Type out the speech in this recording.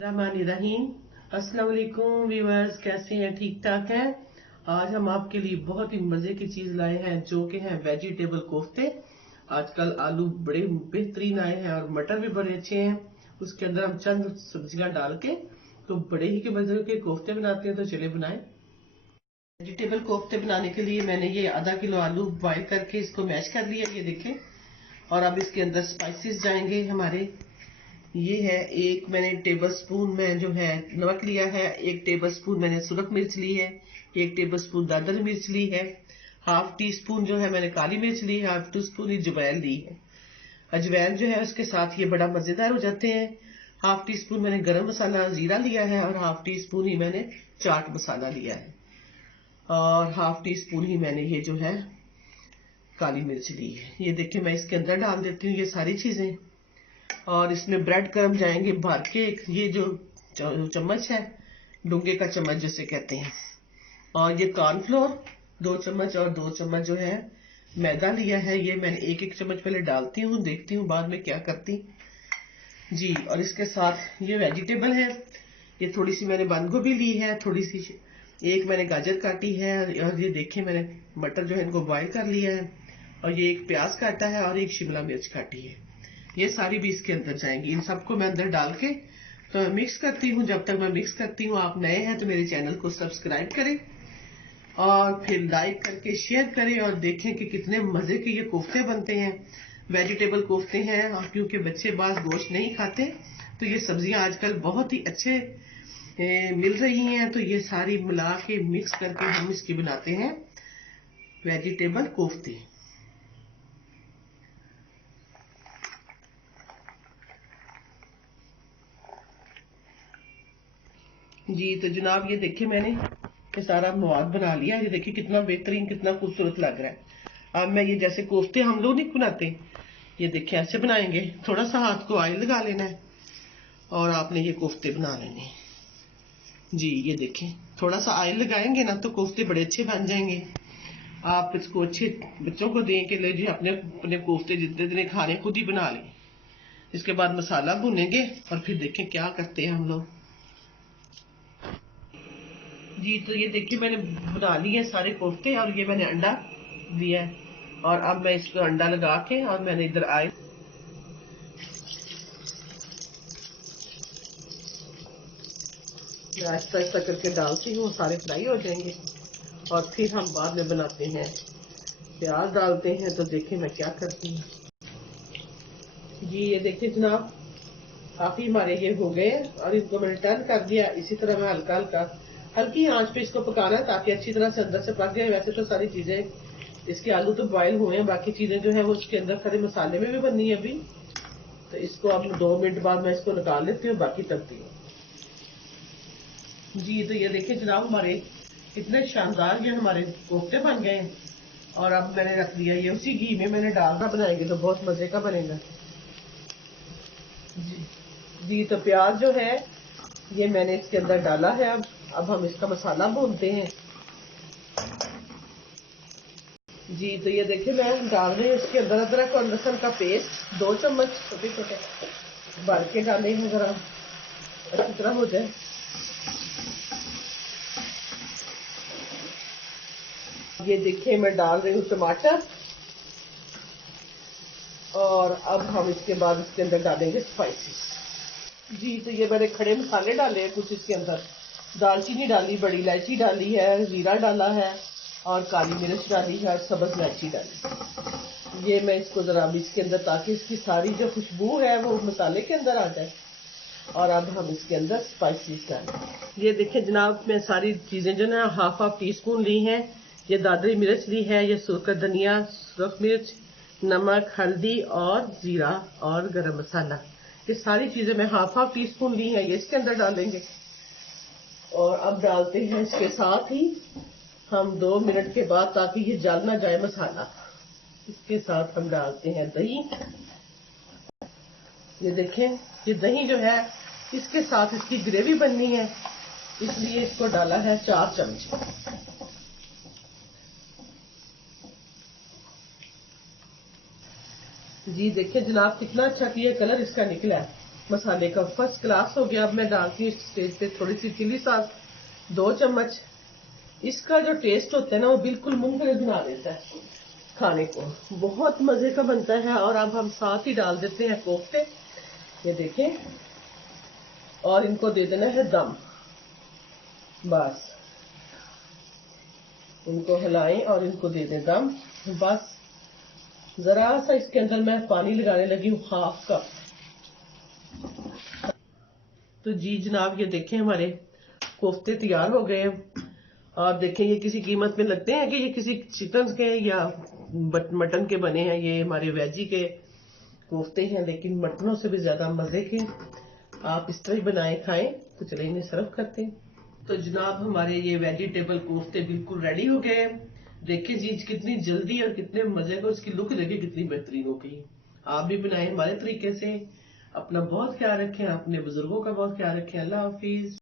रहीम। अस्सलाम वालेकुम व्यूअर्स, कैसे हैं? ठीक ठाक हैं। आज हम आपके लिए बहुत ही मजे की चीज लाए हैं जो कि हैं वेजिटेबल कोफ्ते। आजकल आलू बड़े बेहतरीन आए हैं और मटर भी बड़े अच्छे हैं। उसके अंदर हम चंद सब्जियां डाल के तो बड़े ही के मजे के कोफ्ते बनाते हैं। तो चले बनाएं। वेजिटेबल कोफ्ते बनाने के लिए मैंने ये आधा किलो आलू बॉईल करके इसको मैश कर लिया, ये देखें। और अब इसके अंदर स्पाइसेस जाएंगे हमारे। ये है एक मैंने टेबल स्पून में जो है नमक लिया है, एक टेबल स्पून मैंने सुरख मिर्च ली है, एक टेबल स्पून दादर मिर्च ली है, हाफ टी स्पून जो है मैंने काली मिर्च ली है, हाफ टी स्पून अजवैन ली है। अजवैन जो है उसके साथ ये बड़ा मजेदार हो जाते हैं। हाफ टी स्पून मैंने गरम मसाला जीरा लिया है और हाफ टी स्पून ही मैंने चाट मसाला लिया है और हाफ टी स्पून ही मैंने ये जो है काली मिर्च ली है। ये देखिए मैं इसके अंदर डाल देती हूँ ये सारी चीजें। और इसमें ब्रेड क्रम जाएंगे भर के, ये जो चम्मच है, डूंगे का चम्मच जिसे कहते हैं। और ये कॉर्नफ्लोर 2 चम्मच और 2 चम्मच जो है मैदा लिया है। ये मैंने एक एक चम्मच पहले डालती हूँ, देखती हूँ बाद में क्या करती जी। और इसके साथ ये वेजिटेबल है। ये थोड़ी सी मैंने बंद गोभी ली है, थोड़ी सी एक मैंने गाजर काटी है और ये देखिए मैंने मटर जो है इनको बॉईल कर लिया है। और ये एक प्याज काटा है और एक शिमला मिर्च काटी है। ये सारी भी इसके अंदर जाएंगी। इन सबको मैं अंदर डाल के तो मैं मिक्स करती हूँ। जब तक मैं मिक्स करती हूँ, आप नए हैं तो मेरे चैनल को सब्सक्राइब करें और फिर लाइक करके शेयर करें और देखें कि कितने मजे के ये कोफ्ते बनते हैं। वेजिटेबल कोफ्ते हैं और क्योंकि बच्चे बाज गोश्त नहीं खाते तो ये सब्जियां आजकल बहुत ही अच्छे मिल रही हैं। तो ये सारी मिला के मिक्स करके हम इसकी बनाते हैं वेजिटेबल कोफ्ते। जी तो जनाब ये देखिए मैंने ये सारा मवाद बना लिया। ये देखिए कितना बेहतरीन, कितना खूबसूरत लग रहा है। अब मैं ये जैसे कोफ्ते हम लोग नहीं बनाते, ये देखिए ऐसे बनाएंगे। थोड़ा सा हाथ को ऑयल लगा लेना है और आपने ये कोफ्ते बना लेने जी। ये देखें थोड़ा सा ऑयल लगाएंगे ना तो कोफ्ते बड़े अच्छे बन जाएंगे। आप इसको अच्छे बच्चों को दें कि ले जी अपने अपने कोफ्ते जितने दिन खाने खुद ही बना लें। इसके बाद मसाला भूनेंगे और फिर देखें क्या करते हैं हम लोग जी। तो ये देखिए मैंने बना लिए सारे कोफ्ते और ये मैंने अंडा दिया है। और अब मैं इसको अंडा लगा के और मैंने इधर आए आहिस्ता आहिस्ता करके डालती हूँ, सारे फ्राई हो जाएंगे। और फिर हम बाद में बनाते हैं, प्याज डालते हैं। तो देखें मैं क्या करती हूँ जी। ये देखिए जनाब काफी हमारे ये हो गए और इनको मैंने टर्न कर दिया। इसी तरह मैं हल्का हल्का हल्की आंच पे इसको पकाना है ताकि अच्छी तरह से अंदर से पक जाए। वैसे तो सारी चीजें इसके आलू तो बॉयल हुए हैं, बाकी चीजें जो है वो उसके अंदर खड़े मसाले में भी बननी है अभी। तो इसको अब 2 मिनट बाद मैं इसको निकाल लेती हूँ, बाकी तलती हूँ जी। तो ये देखिए जनाब हमारे कितने शानदार ये हमारे कोफ्ते बन गए। और अब मैंने रख दिया ये उसी घी में मैंने डालना, बनाएंगे तो बहुत मजे का बनेगा जी। जी तो प्याज जो है ये मैंने इसके अंदर डाला है। अब हम इसका मसाला भूनते हैं जी। तो ये देखिए मैं डाल रही हूँ इसके अंदर अदरक और लहसुन का पेस्ट 2 चम्मच छोटे छोटे भर के डाले हैं, जरा अच्छी तरह हो जाए। ये देखिए मैं डाल रही हूँ टमाटर और अब हम इसके बाद इसके अंदर डालेंगे स्पाइसेस जी। तो ये मैंने खड़े मसाले डाले हैं कुछ इसके अंदर, दालचीनी डाली, बड़ी इलायची डाली है, जीरा डाला है और काली मिर्च डाली है और सब्ज इलायची डाली। ये मैं इसको जरा अब इसके अंदर ताकि इसकी सारी जो खुशबू है वो मसाले के अंदर आ जाए। और अब हम इसके अंदर स्पाइसेस डालें। ये देखिए जनाब मैं सारी चीजें जो ना हाफ हाफ टी स्पून ली हैं। ये दादरी मिर्च ली है, ये सूखा धनिया, सुरख मिर्च, नमक, हल्दी और जीरा और गरम मसाला, ये सारी चीजें मैं हाफ हाफ टी स्पून ली है, ये इसके अंदर डालेंगे। और अब डालते हैं इसके साथ ही हम 2 मिनट के बाद, ताकि ये जल ना जाए मसाला, इसके साथ हम डालते हैं दही। ये देखें ये दही जो है इसके साथ इसकी ग्रेवी बननी है, इसलिए इसको डाला है 4 चम्मच जी। देखिए जनाब कितना अच्छा ये कलर इसका निकला है। मसाले का फर्स्ट क्लास हो गया। अब मैं डालती हूँ इस स्टेज पे थोड़ी सी चिली सॉस, 2 चम्मच। इसका जो टेस्ट होता है ना, वो बिल्कुल मुंह में बना देता है खाने को, बहुत मजे का बनता है। और अब हम साथ ही डाल देते हैं कोफ्ते, ये देखें, और इनको दे देना है दम। बस इनको हिलाएं और इनको दे दें दम। बस जरा सा इसके अंदर मैं पानी लगाने लगी हूँ, 1/2 कप। तो जी जनाब, ये देखें हमारे कोफ्ते तैयार हो गए हैं। आप देखें, ये किसी कीमत में लगते हैं कि ये किसी चिकन के या मटन के बने हैं। ये हमारे वेजी के कोफ्ते हैं, लेकिन मटनों से भी ज्यादा मजे के। आप इस तरह ही बनाए खाएं। तो चले इन्हें सर्व करते हैं। तो जनाब, हमारे ये वेजिटेबल कोफ्ते बिल्कुल रेडी हो गए हैं। देखिए जी, कितनी जल्दी और कितने मजे को इसकी लुक देखिए कितनी बेहतरीन हो गई। आप भी बनाए हमारे तरीके से। अपना बहुत ख्याल रखें, अपने बुजुर्गों का बहुत ख्याल रखें। अल्लाह हाफिज।